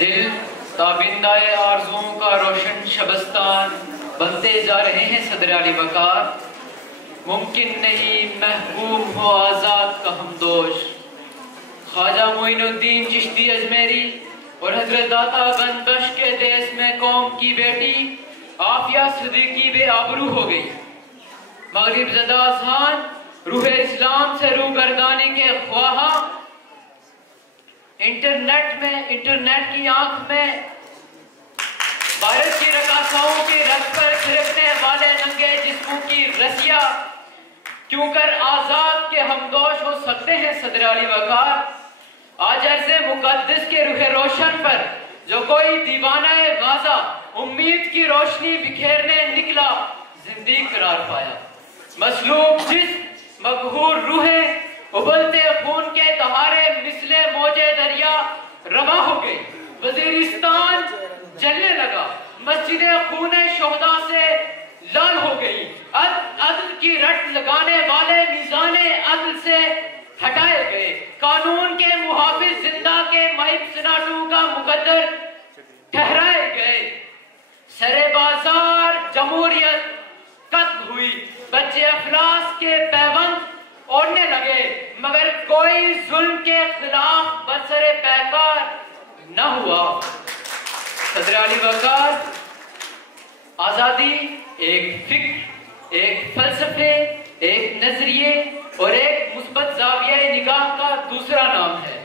दिल ताबिंदाए आरज़ुओं का रोशन शबस्तान बनते जा रहे हैं सदर अली वकार। मुमकिन नहीं महबूब हो आज़ाद का हमदोश। ख्वाजा मोइनुद्दीन चिश्ती अजमेरी और हजरत दाता गंदश के देश में कौम की बेटी आफिया सिद्दीकी बेआबरू हो गई। मगरिब ज़दा अज़हान रूह इस्लाम से रूगर्दानी के ख्वाहा इंटरनेट की आंख में भारत की रकासाओं के रथ पर छिड़कने वाले नंगे जिस्मों की रसिया क्यों कर आजाद के हमदोश हो सकते हैं सदर अली वकार। आज अर्ज़े मुक़द्दस के रूह रोशन पर जो कोई दीवाना गाज़ा उम्मीद की रोशनी बिखेरने निकला जिंदगी करार पाया। मसलूब जिस्म मकहूर रूहें उबलते खून के दहारे मिसले मौजे दरिया रवा हो गई। वजीरिस्तान जलने लगा, मस्जिदे खूने शोहदा से लाल हो गई। अदल की रट लगाने वाले मीज़ाने अदल से हटाए गए। कानून के मुहाफिज जिंदा के महिब सिनाटू का मुकद्दर ठहराए गए। सरे बाजार जमहूरियत कत्ल हुई। बच्चे अफलास के पैबंद ओढ़ने लगे मगर कोई जुल्म के खिलाफ बसरे पैकार न हुआ। सदर अली वकार, आजादी एक फिक्र, एक फलसफे, एक नजरिए और एक मुस्बत ज़ाविया निगाह का दूसरा नाम है।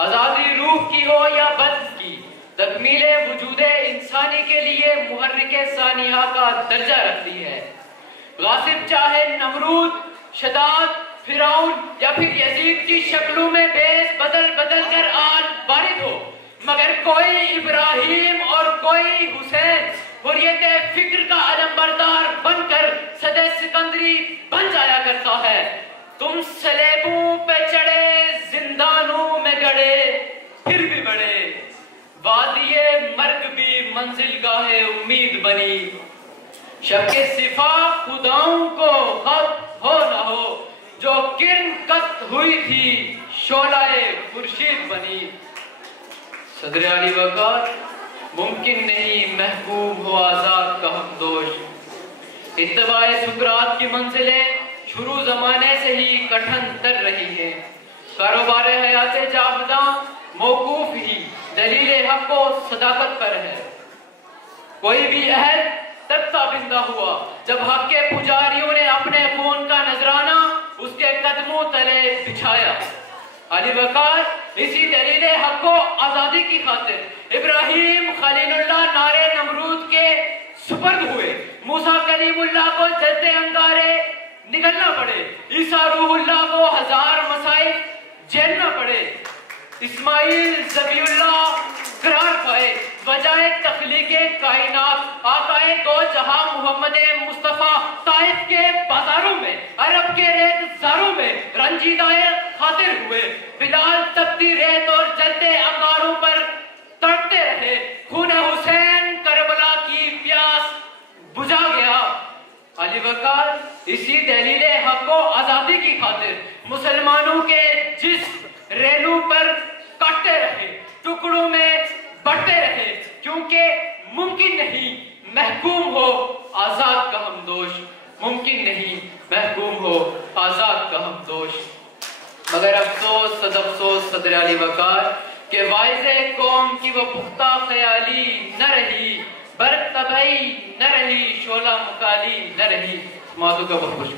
आजादी रूह की हो या बदन की, तकमीले वजूदे इंसानी के लिए मुहर्रिके सानिया का दर्जा रखती है। गासिब चाहे नमरूद, शदाद, फिरौन या फिर यजीद की शक्लों में बेस बदल बदल कर आन वारिद हो, मगर कोई इब्राहिम और कोई हुसैन हुर्रियत फिक्र का अलंबरदार बनकर सदे सिकंदरी बन जाया करता है। तुम सलेबों पे चढ़े, जिंदानों में गड़े, फिर भी बढ़े। वादिये मर्ग भी मंजिल गाहे उम्मीद बनी। शब्के सिफा खुदाओं को खत हो न हो, जो किरण कत हुई थी शोलाए खुर्शीद बनी। सदर अली वकार, मुमकिन नहीं महबूब हो आजाद का हमदोश। इत्तबाए सुकरात की मंजिलें शुरू जमाने से ही कठिन तर रही है। कारोबार हयाते जाबदा मौकूफ ही दलील हक को सदाकत पर है। कोई भी अहद तब ताबिंदा हुआ जब हक के पुजारियों ने अपने खून का नजराना उसके कदमों तले बिछाया। अली वकार इसी दलील हक को आजादी की खातिर इब्राहिम खलीलुल्लाह नारे नमरूद के सुपर्द हुए। मूसा कलीमुल्लाह को जलते अंगारे निगलना पड़े। ईसा रूहुल्लाह को हजार मसाइल झेलना पड़े। इस्माइल ज़बीउल्लाह करार पाए। वजाए तख्लीके कायनात आकाए दो जहां मोहम्मद मुस्तफा ताइफ के बाजारों में, अरब के रेतजारों में रंजीदाए खातिर हुए। बिलाल तपती रेत और जलते अंगारों पर तड़पते रहे। खून हुसैन करबला की प्यास बुझा गया। अली वकार इसी दलील हक को आजादी की खातिर मुसलमानों के जिस्म रेलू पर काटते रहे, टुकड़ों में बढ़ते रहे, क्योंकि मुमकिन नहीं महकूम हो आजाद का हमदोश। मुमकिन नहीं महकूम हो आजाद का हमदोश। मगर अफसोस सद अफसोस सदर अली वकार के वाइज़े कौम की वो पुख्ता ख्याली न रही, बर्क तबाही न रही, शोला मुकाली न रही। माधु का बहुत